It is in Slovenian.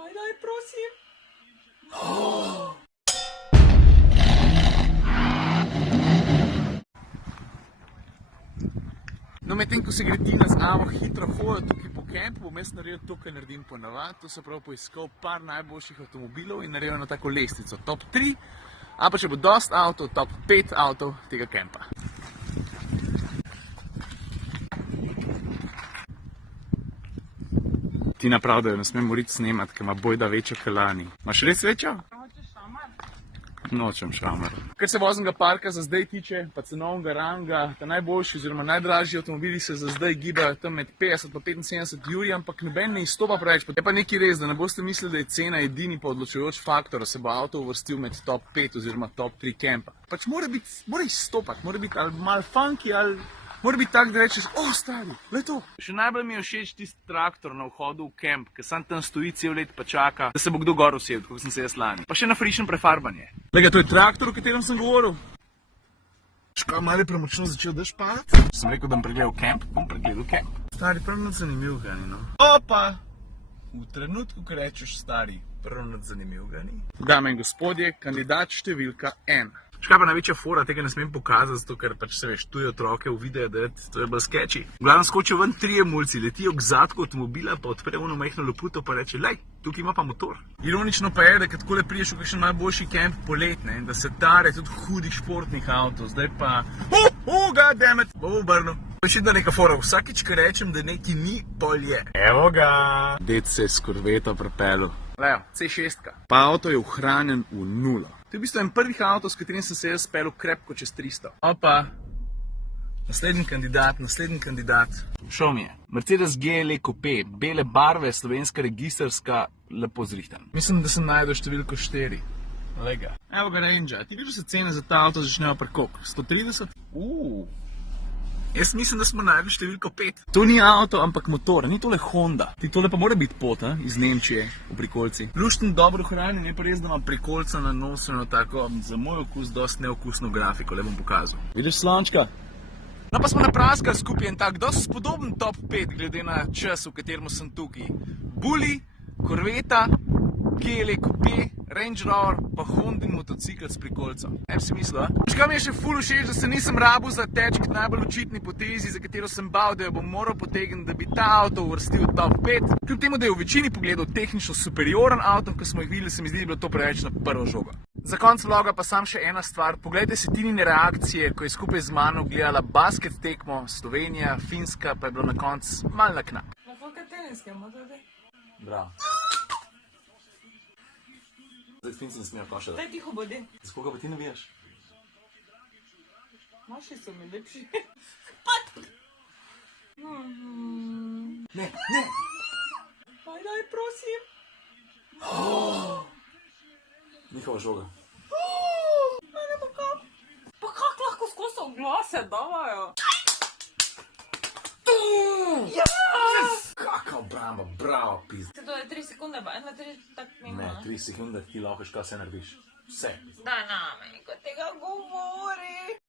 Daj, prosim. No, medtem ko se gre Tina z Amo hitro hoditi tukaj po kempu, bom jaz naredil to, kar naredim ponavadi, to se pravi poiskal par najboljših avtomobilov in naredil eno tako lestvico, top 3, ali pa če bo dost avtov, top 5 avtov tega kempa. Tina pravi, da jo ne smem moriti snemati, ker ima bojda večjo kot lani. Imaš res večjo? Hočeš šamar? Nočem šramar. Kar se voznega parka za zdaj tiče, pa cenovnega ranga, ta najboljši oziroma najdražji avtomobili se za zdaj gibajo tam med 50 pa 75 jurij, ampak noben ne izstopa preveč. Je pa nekaj res, da ne boste mislili, da je cena edini pa odločujoč faktor, da se bo avto uvrstil med top 5 oziroma top 3 kempa. Pač mora izstopati, mora biti ali malo funky ali mora biti tak, da rečeš, o stari, le to. Še najbolj mi je všeč tisti traktor na vhodu v kemp, ker sam tam stoji cel let pa čaka, da se bo kdo gor usedel, kot sem se jaz lani. Pa še na frišen prefarbanje. Lega, to je traktor, o katerem sem govoril. Škoda, malo je premočno začel dež padati. Sem rekel, da bom pregledal kemp, bom pregledal kemp. Stari, prav nič zanimiv ga ni, no. Opa! V trenutku, ko rečeš stari, prav nič zanimiv ga ni. Dame in gospodje, kandidat številka 1. Škaj pa največja fora, tega ne smem pokazati, zato ker pač se veš, tuje otroke v videu dati, to je bolj sketchy. V glavnem skočijo ven 3 mulci, letijo k zadku avtomobila, pa odpre ono majhno loputo pa reče, lej, tukaj ima pa motor. Ironično pa je, da kad takole priješ v kakšen najboljši kemp poletne in da se tare tudi hudih športnih avtov, zdaj pa, goddammit, bo obrnil. Pa še da neka fora, vsakič, ko rečem, da neki ni, pol je. Evo ga. Ded se je s korveto prepelil. Lejo, C6. Pa avto je ohranjen v nulo. To je v bistvu en prvih avtov, s katerim sem se jaz pelil krepko čez 300. Opa, naslednji kandidat. Šel mi je. Mercedes GLE Coupé, bele barve, slovenska registrska, lepo zrihtan. Mislim, da sem najdel številko 4. Lega. Evo ga Range, ti vidiš, da se cene za ta avto začnejo pri koliko? 130? Jaz mislim, da smo najdli številko 5. To ni avto, ampak motor, ni tole Honda. Tole pa mora biti pot, iz Nemčije v prikolici. Lušten, dobro hranjen, je pa res, da ima prikolca na noseno tako, za moj okus, dosti neokusno grafiko, le bom pokazal. Vidiš slončka? No pa smo napraskali skupaj en tak, dosti spodoben top 5, glede na čas, v katerem sem tukaj. Bulli, Corvetta, GLE Coupé, Range Rover, pa Hondin motocikl s prikolcem. Ne bi si mislil, a? Škaj mi je še ful všeč, da se nisem rabil zateč k najbolj očitni potezi, za katero sem bal, da jo bom moral potegniti, da bi ta avto uvrstil v top 5. Kljub temu, da je v večini pogledov tehnično superioren avtom, ko smo jih videli, se mi zdi, da je bilo to preveč na prvo žogo. Za konc vloga pa sam še ena stvar. Poglejte si Tinine reakcije, ko je skupaj z mano gledala basket tekmo Slovenija, Finska, pa je bilo na konc mal na knap. Na folka teniske, možete? Bravo. Zdaj Finci ne smejo košati. Daj tiho bodi. Za koga pa ti navijaš? Naši so mi lepši. Ne. Daj, prosim. Njihova žoga. Pa kak lahko skozi oglase davajo? Kaka obramba, bravo, pizda. Se to je 3 sekunde, pa 1, 3, tak mimo. Ne, 3 sekunde ti lahko kaj se narediš. Vse. Da name, ko tega govori.